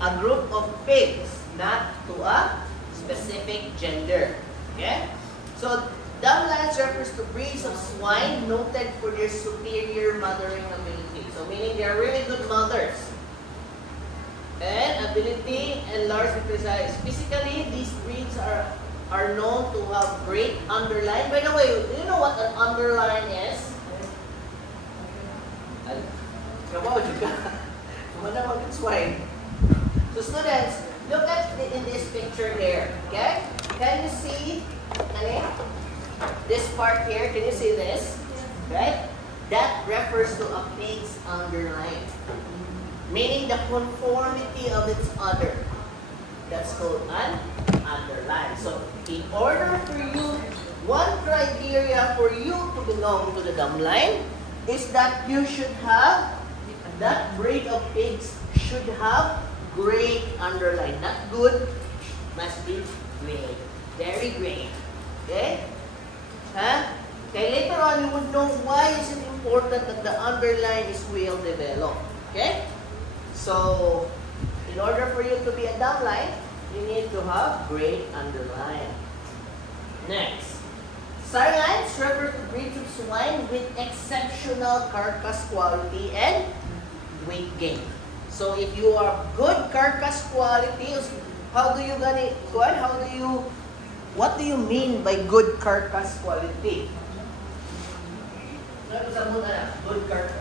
a group of pigs, not to a specific gender. Okay? So, dumb-lines refers to breeds of swine noted for their superior mothering ability. So, meaning they are really good mothers. And ability and large precise. Physically, these breeds are known to have great underline. By the way, do you know what an underline is? Kabaw juga. Kumana mag-swine. So students, look at in this picture here. Okay? Can you see this part here? Can you see this? Right? That refers to a pig's underline. Meaning the conformity of its udder. That's called an underline. So, in order for you, one criteria for you to belong to the dumb line is that you should have, that breed of pigs should have great underline. Not good, must be great. Very great. Okay? Huh? Okay, later on you would know why is it important that the underline is well developed. Okay? So, in order for you to be a dumb line, you need to have great underline. Next. Sirlines refer to breeds of swine with exceptional carcass quality and weight gain. So if you are good carcass quality, how do you what do you mean by good carcass quality? Good carcass.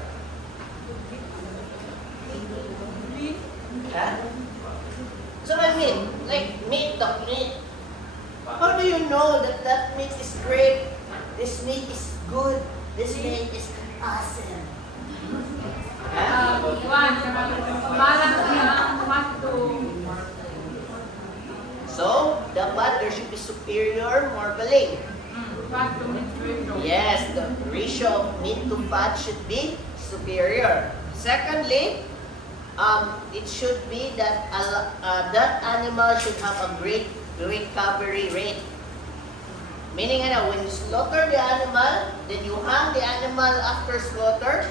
Huh? So I mean, like meat, the meat. How do you know that that meat is great? This meat is good. This meat is awesome. So, dapat there should be superior marbling. Yes, the ratio of meat to fat should be superior. Secondly, it should be that that animal should have a great recovery rate. Meaning, when you slaughter the animal, then you hang the animal after slaughter,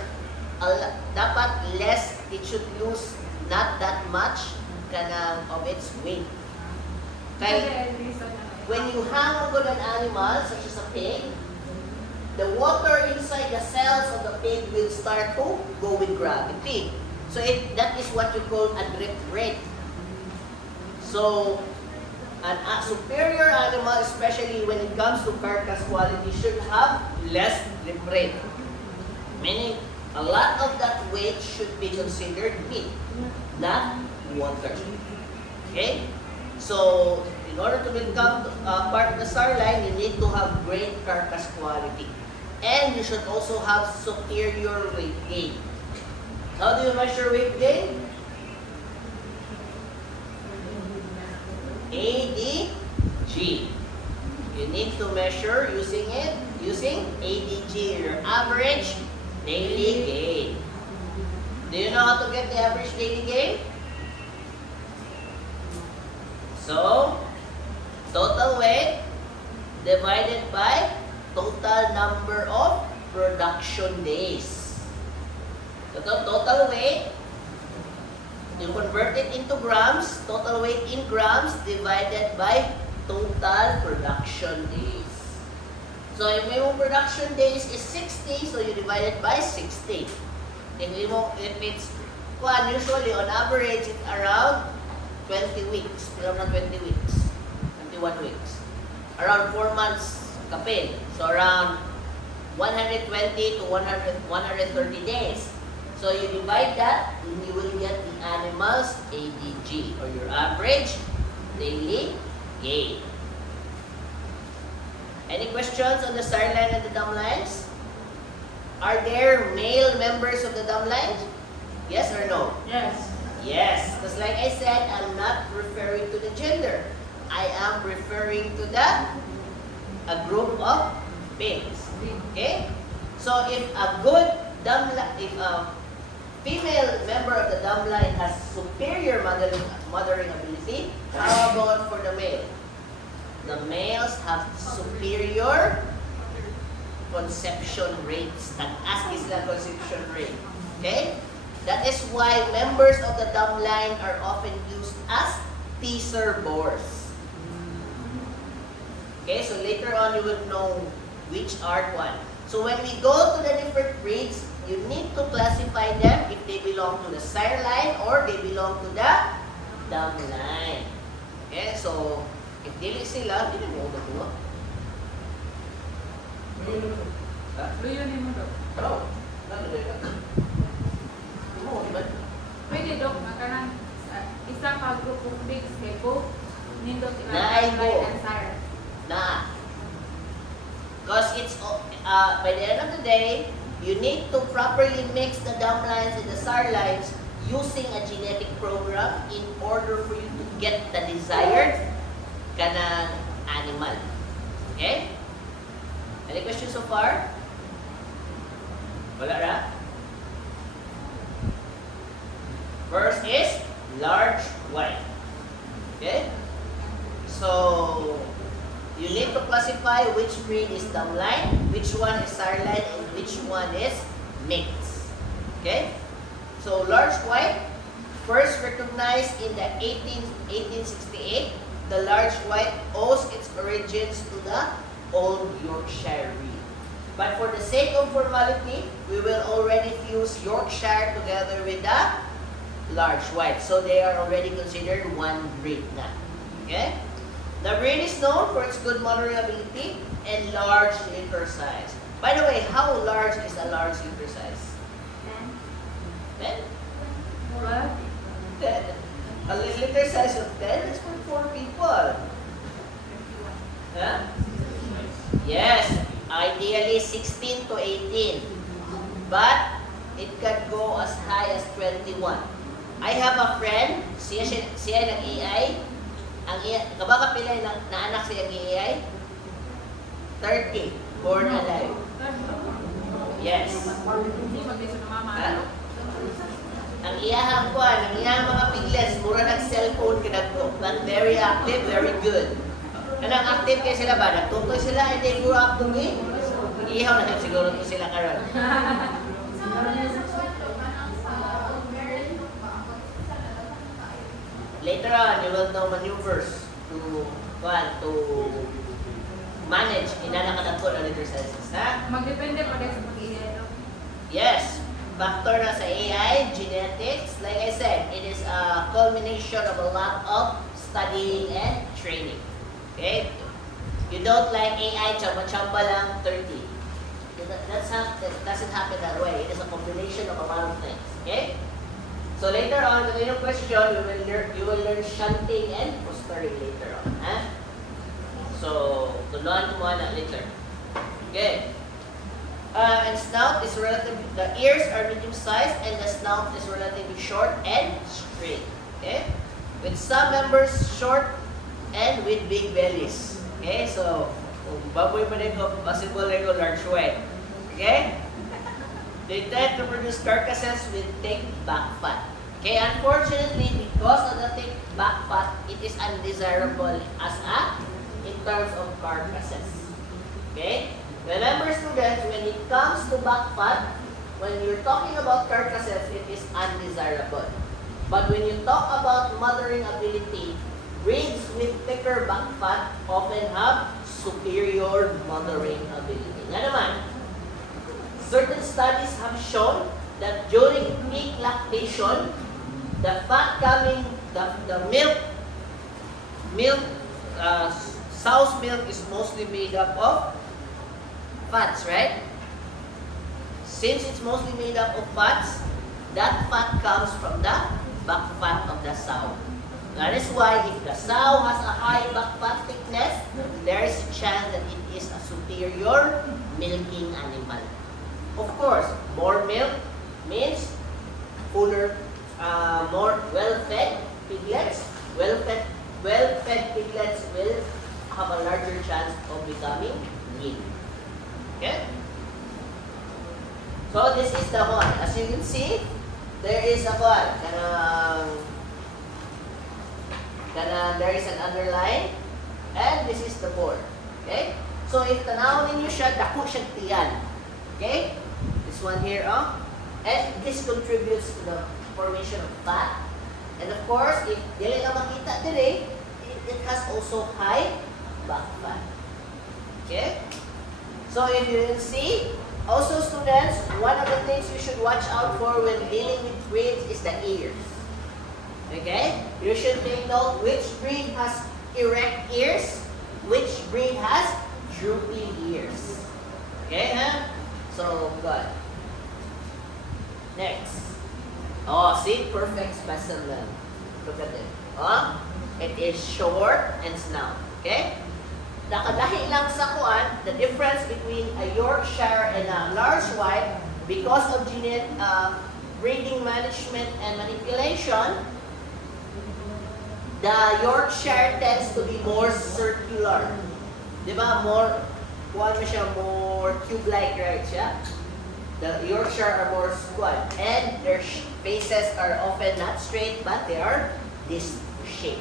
dapat less, it should lose not that much of its weight. Okay? When you hang a good animal, such as a pig, the water inside the cells of the pig will start to go with gravity. So that is what you call a drift rate. So, a superior animal, especially when it comes to carcass quality, should have less drift rate. Meaning, a lot of that weight should be considered meat, not water. Okay? So, in order to become part of the sirline, you need to have great carcass quality. And you should also have superior weight gain. How do you measure weight gain? ADG. You need to measure using ADG, your average daily gain. Do you know how to get the average daily gain? So, total weight divided by total number of production days. So, total weight, you convert it into grams, total weight in grams divided by total production days. So, if your production days is 60, so you divide it by 60. If it's usually on average, it's around 20 weeks. Around 20 weeks. 21 weeks. Around 4 months kapin. So, around 120 to 130 days. So, you divide that, and you will get the animal's ADG, or your average daily gain. Any questions on the sirline and the dumb lines? Are there male members of the dumb line? Yes or no? Yes. Yes. Because like I said, I'm not referring to the gender. I am referring to a group of pigs. Okay? So if a female member of the dumb line has superior mothering ability, how about for the male? The males have superior conception rates. Nag-ask is the conception rate. Okay? That is why members of the dam line are often used as teaser bores. Okay, so later on you will know which are what. So when we go to the different breeds, you need to classify them if they belong to the sire line or they belong to the dam line. Okay, so if dili sila, hindi mo ba? Luyo ni mo, Dok. Oh, ano dito? Pwede, Dok, makanan isa ka group of pigs kay Bo, nindot Naay line Bo. and sire. Na. Because it's, by the end of the day, you need to properly mix the dam lines and the sire lines using a genetic program in order for you to get the desired kanang animal. Okay? Any questions so far? Wala ra? First is large white. Okay? So, you need to classify which breed is dam line, which one is sire line, and which one is mixed. Okay? So, large white, first recognized in the 1868, the large white owes its origins to the Old Yorkshire breed. But for the sake of formality, we will already fuse Yorkshire together with the large white. So they are already considered one breed na. Okay? The breed is known for its good motoring ability and large litter size. By the way, how large is a large litter size? 10? What? 10. A litter size of 10 is for 4 people. Huh? Yes, ideally 16 to 18. But it can go as high as 21. I have a friend, siya nag-AI. Ang kabaka pilay na anak siya nag-AI? 30, born alive. Yes. Hindi mag-iso na mama. Huh? Ang iyahang kuan, ang iyahang mga piglets, mura nag-cellphone kinagko. But very active, very good. Kanang active kayo sila ba? Nagtutoy sila and they grew up to me. Iihaw na siguro to sila karon. Later on, you will know maneuvers to manage inanakadagko na litter sizes, ha? Magdepende pa rin sa pag-ihay, Dok. Yes, factor na sa AI, genetics. Like I said, it is a culmination of a lot of studying and training. Okay? You don't like AI, chamba-chamba lang, 30. That doesn't happen that way. It is a combination of a lot of things. Okay? So later on, the new question, you will learn shunting and fostering later on. Huh? So, tuluan mo na later. Okay. And snout is relatively, the ears are medium-sized and the snout is relatively short and straight. Okay? With some members short and with big bellies. Okay? So, baboy pa rin ko, possible rin ko large white. Okay? They tend to produce carcasses with thick back fat. Okay, unfortunately, because of the thick back fat, it is undesirable in terms of carcasses. Okay? Remember, students, when it comes to back fat, when you're talking about carcasses, it is undesirable. But when you talk about mothering ability, breeds with thicker back fat often have superior mothering ability. Nga naman, certain studies have shown that during peak lactation, the fat coming, the sow's milk is mostly made up of fats, right? Since it's mostly made up of fats, that fat comes from the back fat of the sow. That is why if the sow has a high back fat thickness, there is a chance that it is a superior milking animal. Of course, more milk means fuller, more well-fed piglets. Well-fed piglets will have a larger chance of becoming lean. Okay? So this is the one. As you can see, there is a one. There is an underline, and this is the board. Okay? So if tanawin niyo siya, dako siya tiyan. Okay? This one here, And this contributes to the formation of fat. And of course, if dili na makita dili, it has also high back fat. Okay? So if you didn't see, also students, one of the things you should watch out for when dealing with breeds is the ears. Okay? You should take note which breed has erect ears, which breed has droopy ears. Okay, huh? So, good. Next. Oh, see? Perfect specimen. Look at it. Oh, it is short and snout. Okay? Nakadahi lang sa kuan, the difference between a Yorkshire and a large white, because of breeding management and manipulation, the Yorkshire tends to be more circular. Diba? More, kuan mo siya, more tube-like, right siya? The Yorkshire are more squat, and their faces are often not straight, but they are this shape.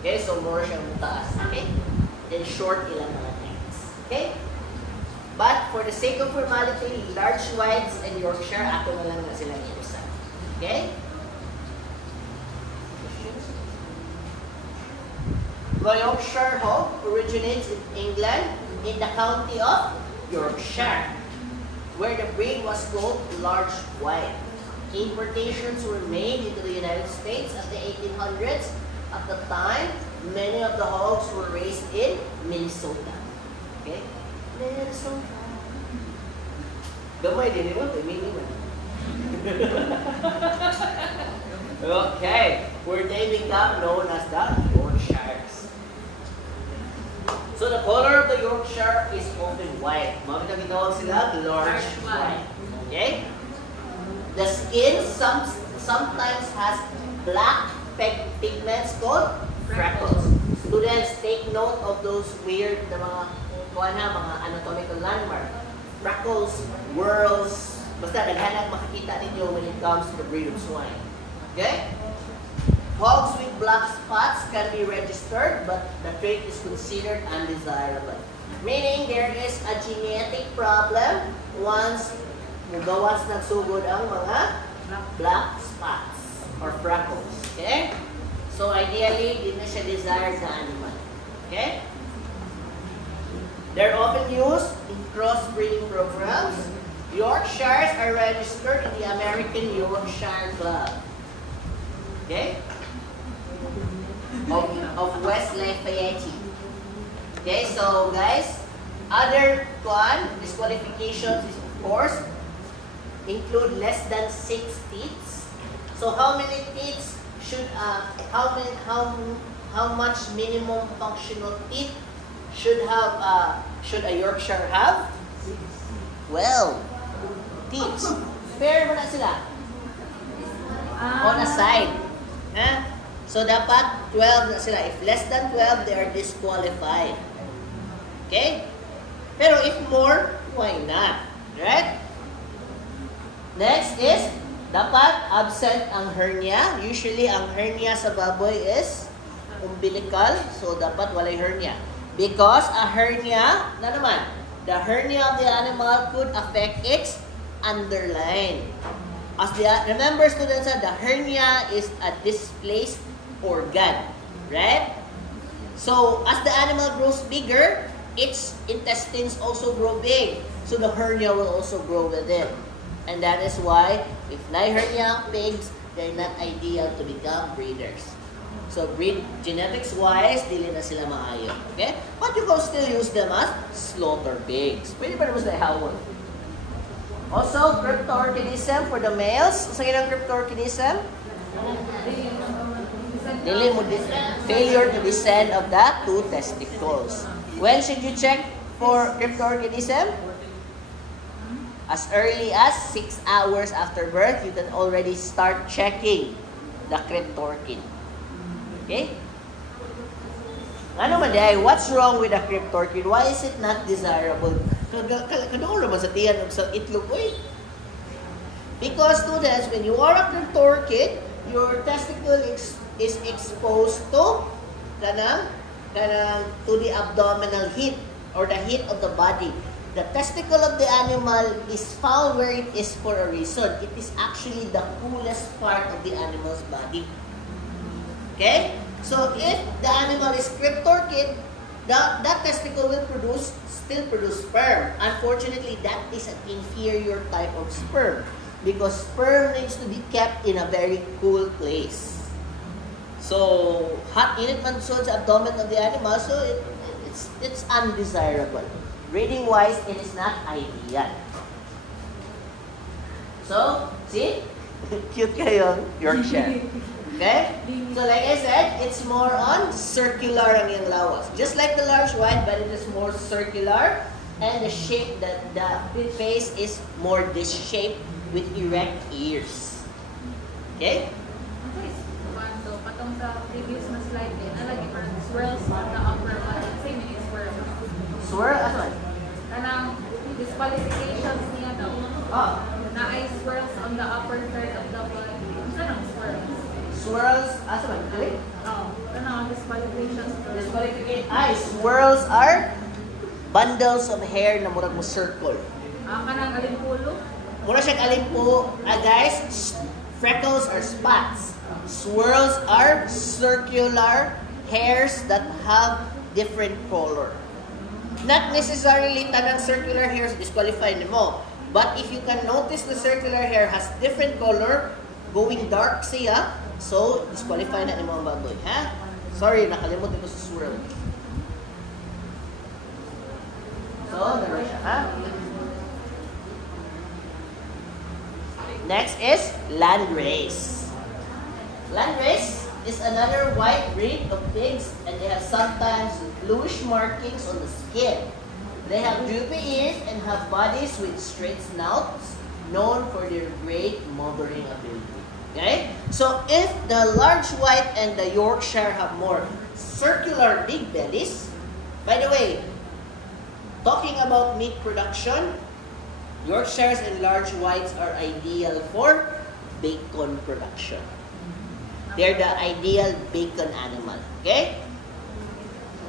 Okay, so more siyang mutaas. Okay? Then short ilang mga necks. Okay? But for the sake of formality, large whites and Yorkshire, ato na lang na silang iusa. Okay? The Yorkshire hog originates in England in the county of Yorkshire, where the breed was called large white. Importations were made into the United States at the 1800s. At the time, many of the hogs were raised in Minnesota. Okay? Minnesota. Gamay din mo, meaning mo. Okay, where they become known as the Yorkshires. So the color of the Yorkshire is often white. Mga ginawag sila, large white. Okay? The skin sometimes has black pigments called freckles. Students, take note of those weird na mga anatomical landmark. Freckles, whorls, basta naghanap makikita ninyo when it comes to the breed of swine. Okay? Hogs with black spots can be registered, but the trait is considered undesirable. Meaning there is a genetic problem once nagsugod ang mga black spots or freckles. Okay? So ideally, hindi na siya desired na animal. Okay? They're often used in crossbreeding programs. Yorkshires are registered in the American Yorkshire Club. Okay? Of West Lafayette. Okay, so guys, other disqualifications is of course include less than 6 teeth. So how many teeth should how much minimum functional teeth should a Yorkshire have? 12 teeth. Pair mo na sila. On a side. So dapat 12 na sila. If less than 12, they are disqualified. Okay? Pero if more, why not? Right? Next is, dapat absent ang hernia. Usually, ang hernia sa baboy is umbilical. So, dapat walay hernia. Because a hernia, the hernia of the animal could affect its underline. Remember students, the hernia is a displaced organ, right? So, as the animal grows bigger, its intestines also grow big. So, the hernia will also grow with it. And that is why, if na hernia pigs, they're not ideal to become breeders. So, genetics-wise, dili na sila maayo. Okay? But you can still use them as slaughter pigs. Pwede pa naman sila ihawon. Also, cryptorchidism for the males. Sa ginang cryptorchidism? Failure to descend of the 2 testicles. When should you check for cryptorchidism? As early as 6 hours after birth, you can already start checking the cryptorchid. Okay? Ano man day, what's wrong with the cryptorchid? Why is it not desirable? Kanoon naman sa tiyan o sa itlog, oy. Because students, when you are a cryptorchid, your testicle is exposed to to the abdominal heat or the heat of the body. the testicle of the animal is found where it is for a reason. It is actually the coolest part of the animal's body. Okay? So if the animal is cryptorchid, that testicle will still produce sperm. Unfortunately, that is an inferior type of sperm because sperm needs to be kept in a very cool place. So, hot init man sa abdomen of the animal, so it's undesirable. Breeding-wise, it is not ideal. So, see? Cute kayo, Yorkshire. Okay? So, like I said, it's more on circular ang yung lawas. Just like the large white, but it is more circular. And the shape, the face is more disc-shaped with erect ears. Okay? So, patong sa previous na slide din, nalagay parang swirls on the upper body. Same in swirl. Swirl? Ano? Kanang disqualifications niya daw. Oh. Na ay swirls on the upper third of the body. Kanang swirls. Swirls? Asa ba? Okay? Oo. Kanang disqualifications. Swirls are bundles of hair na murag mo circle. Kanang alimpulo. Mura siya alimpo. Guys, freckles are spots. Swirls are circular hairs that have different color. Not necessarily tanang circular hairs disqualify mo. But if you can notice the circular hair has different color, going dark siya, so disqualify na mo ang baboy. Ha? Sorry, nakalimutan ko sa swirl. So, naman siya. Ha? Next is landrace. Landrace is another white breed of pigs, and they have sometimes bluish markings on the skin. They have droopy ears and have bodies with straight snouts, known for their great mothering ability. Okay? So if the large white and the Yorkshire have more circular big bellies, by the way, talking about meat production, Yorkshires and large whites are ideal for bacon production. They're the ideal bacon animal. Okay?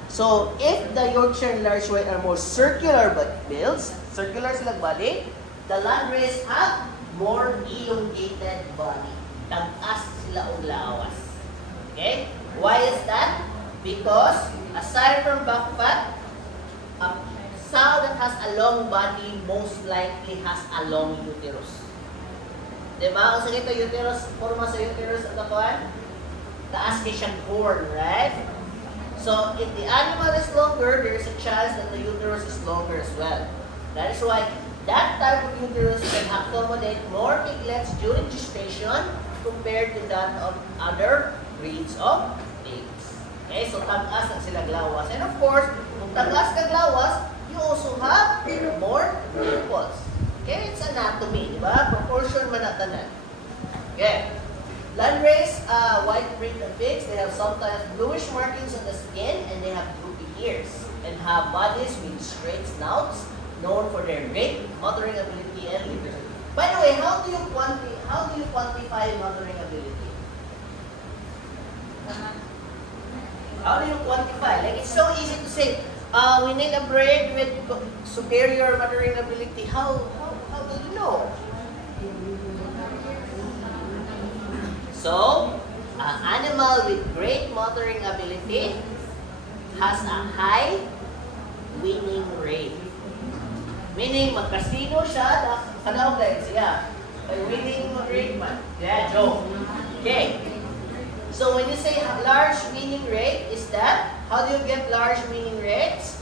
So, if the Yorkshire and large white are more circular builds, circular silang body, the landrace have more elongated body. Tag-as sila og lawas. Okay? Why is that? Because, aside from back fat, a sow that has a long body most likely has a long uterus. Diba? Kung sa ito, uterus, forma sa uterus ang katawan, taas kay siyang horn, right? So, if the animal is longer, there is a chance that the uterus is longer as well. That is why that type of uterus can accommodate more piglets during gestation compared to that of other breeds of pigs. Okay, so tag-as ang silang lawas. And of course, kung tag-as kag lawas, you also have more nipples. Okay, it's anatomy, di ba? Proportion man na tanan. Okay. Landrace, white breed of pigs, they have sometimes bluish markings on the skin and they have droopy ears and have bodies with straight snouts, known for their great mothering ability and leadership. By the way, how do you quantify mothering ability? How do you quantify? Like, it's so easy to say, we need a breed with superior mothering ability. How do you know? So, an animal with great mothering ability has a high winning rate. Meaning, magkasino siya, kanaog lang siya. May winning rate man. Yeah, Joe. Okay. So, when you say large winning rate, is that, how do you get large winning rates?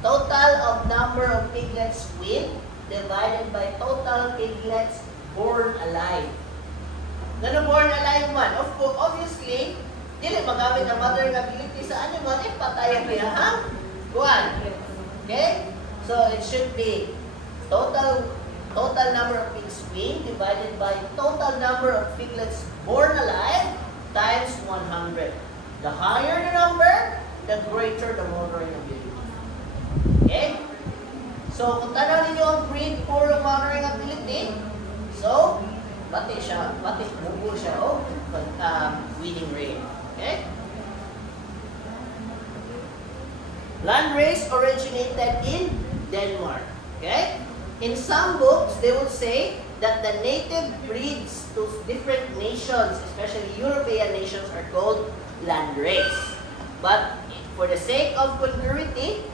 Total of number of piglets win divided by total piglets born alive. Ganun born alive man. Obviously, dili magamit ang mothering ability sa animal, patayan niya ang kuwan. Okay? So, it should be total number of pigs weaned divided by total number of piglets born alive times 100. The higher the number, the greater the mothering ability. Okay? So, kung tanaw ninyo ang breed for mothering ability, so, bati bubo siya o winning rate. Okay? Landrace originated in Denmark. Okay? In some books, they would say that the native breeds to different nations, especially European nations, are called landrace. But for the sake of congruity,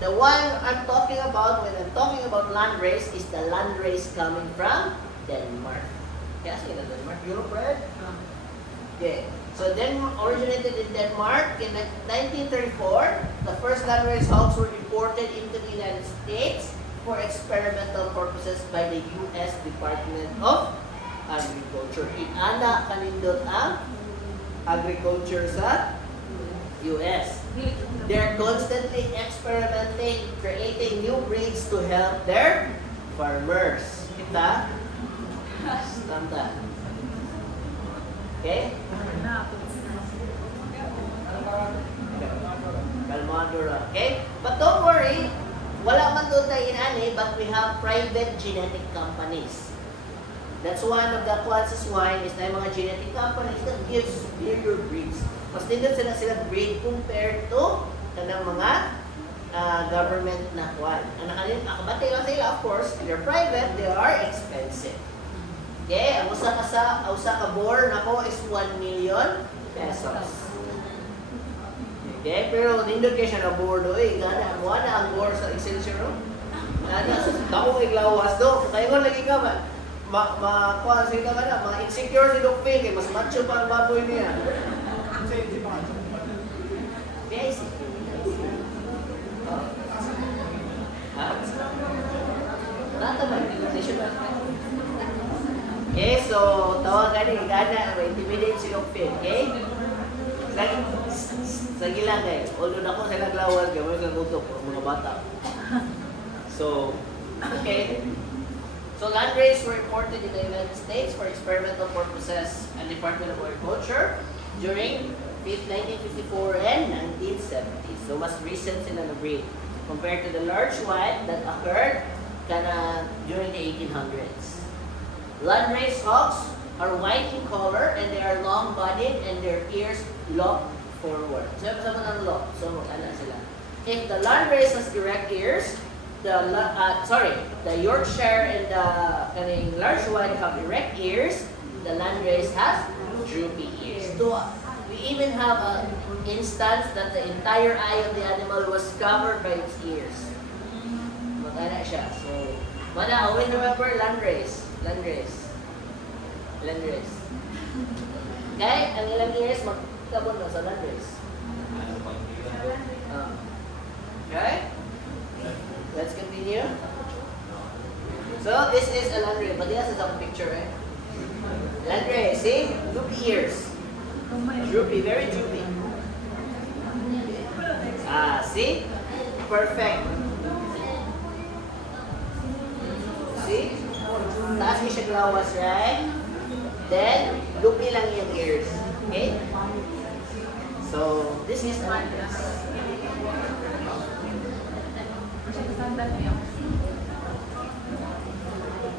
the one I'm talking about when I'm talking about landrace is the landrace coming from Denmark. Kaya sige na Denmark, Europe, right? Okay. So originated in Denmark in 1934. The first landrace hogs were imported into the United States for experimental purposes by the U.S. Department of Agriculture. Ana kanindot ang agriculture sa U.S. They're constantly experimenting, creating new breeds to help their farmers. Kita? Tanda. Okay? Kalmadura. Okay? But don't worry, wala man doon tayo inani, but we have private genetic companies. That's one of the quads sa swine is na yung mga genetic companies that gives superior breeds. Mas nindot sila breed compared to kanang mga government na quad. Ang nakabatay lang sila, of course, they're private, they are expensive. Okay? Ang usa ka boar nako is 1 million pesos. Okay? Pero nindot kayo siya na boar do, gana, wala ang boar sa Excelsior, no? Gana, takong iglawas do. Kaya ko lagi ka ba? Kuha sila ka na, insecure si Doc Phil, mas macho pa ang baboy niya. Yes. Okay, so tawagan ni gana, intimidate si Doc Phil, okay? Sige lang eh. Although ako sa naglawas, gawin kang utok mga bata. So, okay. So landrace were imported in the United States for experimental purposes and Department of Agriculture during 1954 and 1970s. So mas recent sila na breed compared to the large one that occurred during the 1800s. Landrace hogs are white in color and they are long-bodied and their ears locked forward. So sama ng lock. So ano sila? If the landrace has direct ears, the Yorkshire and the large one have erect ears. The landrace has droopy ears. So we even have an instance that the entire eye of the animal was covered by its ears. Magana siya. So, always remember landrace. Landrace. Okay? Ang ilang ears magkabon na sa landrace. Okay? Let's continue. So this is a landrace, but this is a picture, right? Landrace, see? Droopy ears. Droopy, very droopy. See? Perfect. See? Taas niya siya glawas, right? Then, droopy lang yung ears. Okay? So, this is a landrace.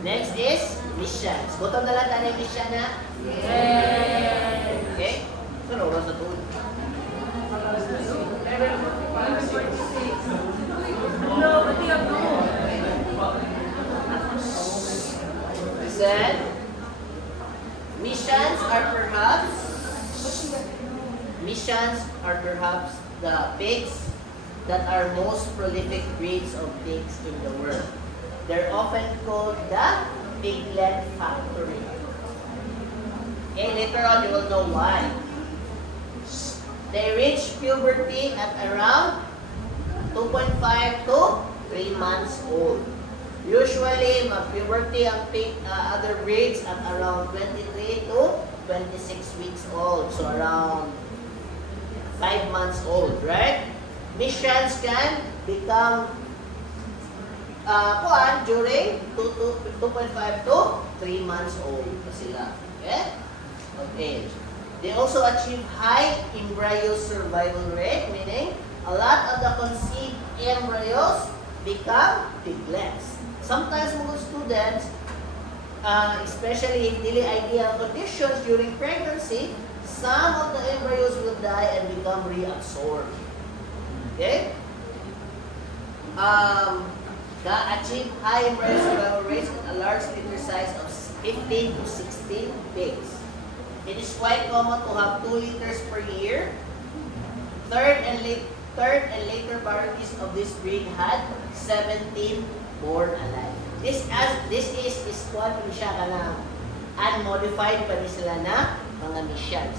Next is missions. Butong na lang tayo mission na. Okay? So, oras na ito. Listen. Missions are perhaps the pigs that are most prolific breeds of pigs in the world. They're often called the piglet factory. Okay, later on you will know why. They reach puberty at around 2.5 to 3 months old. Usually, mag-puberty ang other breeds at around 23 to 26 weeks old. So around 5 months old, right? Missions can become during 2.5 to 3 months old sila. Okay? Of age. They also achieve high embryo survival rate, meaning a lot of the conceived embryos become piglets. Sometimes mga students, especially in daily ideal conditions during pregnancy, some of the embryos will die and become reabsorbed. Okay? achieve high embryo survival rates with a large litter size of 15 to 16 pigs. It is quite common to have 2 litters per year. Third and later varieties of this breed had 17 born alive. This is what siya kana unmodified pa ni sila na mga missions.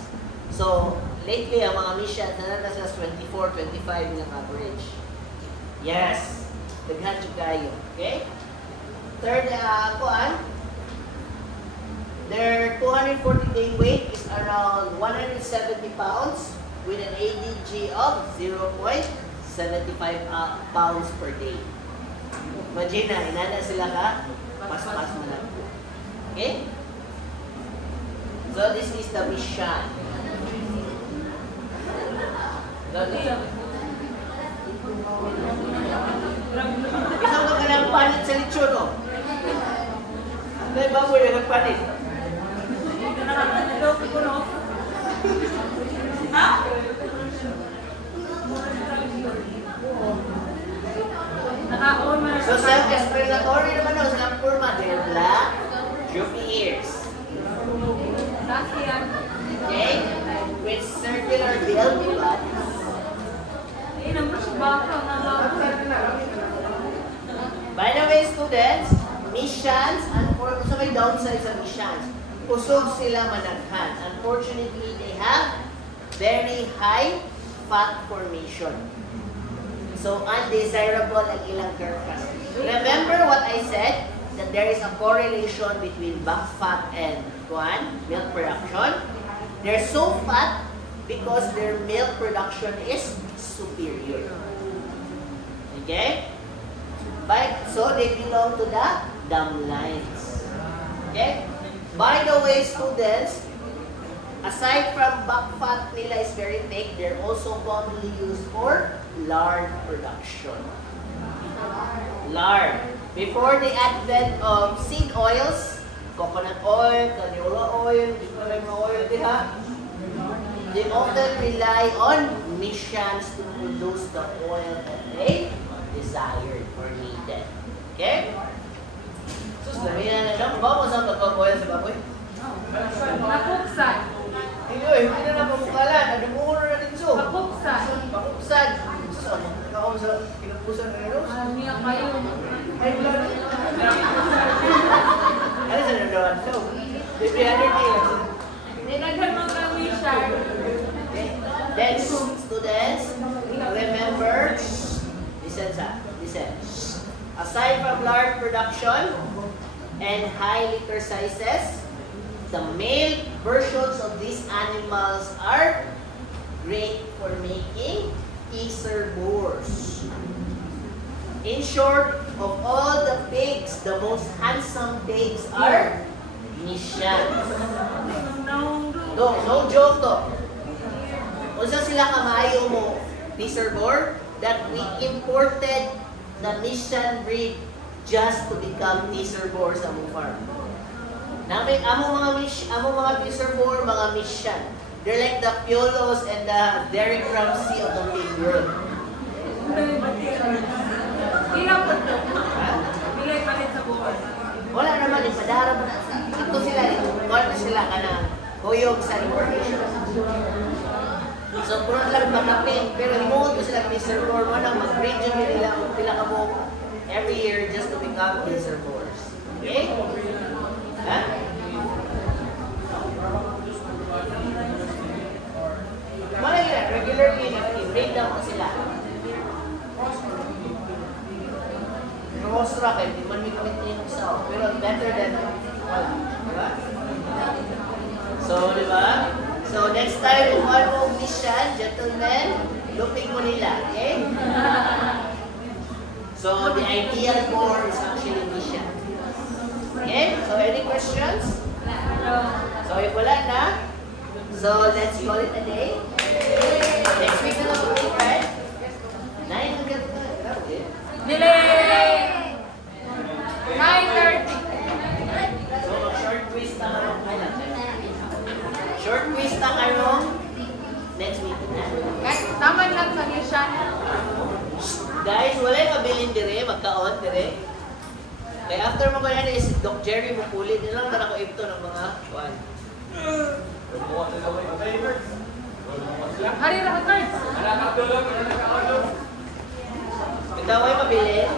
So, lately, ang mga missions na nasa 24, 25 na average. Yes. Daghan siya kayo. Okay? Third, their 240-day weight is around 170 pounds with an ADG of 0.75 pounds per day. Imagine na, inana sila ka, pas-pas mo lang. Okay? So, this is the mission. Isang ka ng panit sa lechon, no? May baboy na nagpanit. So, self-explanatory naman ang silang forma. They're black, droopy ears. Okay? With circular bill, diba? By the way, students, missions, so may downside sa missions. Usog sila managhan. Unfortunately, they have very high fat formation. So, undesirable ang ilang carcass. Remember what I said? That there is a correlation between back fat and milk production. They're so fat because their milk production is superior. Okay? So, they belong to the dam lines. Okay? By the way, students, aside from back fat nila is very thick, they're also commonly used for lard production. Lard. Before the advent of seed oils, coconut oil, canola oil, oil, they often rely on missions to produce the oil that they desired or needed. Okay? So, sabihin na lang, ba mo saan magkag-oil sa baboy? Napuksan. Hindi na napamukalan. Nadumuro na din so. Napuksan. Pakupsan. So, nakaon sa pinapusan na yun? Niyak kayo. Ano sa nadawan so? Baby, ano niya? Naghan mo kami siya. Then, students, remember, listen. Aside from large production and high litter sizes, the male versions of these animals are great for making teaser bores. In short, of all the pigs, the most handsome pigs are Missions. No joke to. Unsa sila kamayo mo, teaser bore, that we imported the Mission breed just to become teaser bore sa among farm. Namin among mga teaser bore, mga Mission. They're like the Piolos and the Derek Ramsey of the pig world. Wala naman, ipadara mo na. Ito sila, ito sila ka na huyog sa information. So, puro lang makapin. Pero himuot ko sila teaser bore mo na mag-breed yun nila pila ka mo every year just to become teaser bores. Okay? Ha? Wala yun, regularly, i-breed lang mo sila. Cross-track, hindi man may maintain isa. Pero better than wala. Diba? So, diba? So, next time, kung ano mission, gentlemen, lupig mo nila, okay? So, the ideal bore is actually mission. Okay? So, any questions? So, if wala na, so let's call it a day. Next week na lang ulit, right? 9 hanggang Delay! 9:30. So, short quiz na karong kailan? Short quiz na karong next week na. Taman lang sa Mission. Guys, wala yung mabilin dire, magkaon dire. Kaya after mo kaya is Doc Jerry mo pulit. Yun lang tanong ko ito ng mga kuan. Hari ra cards. Ikaw ay mabilin.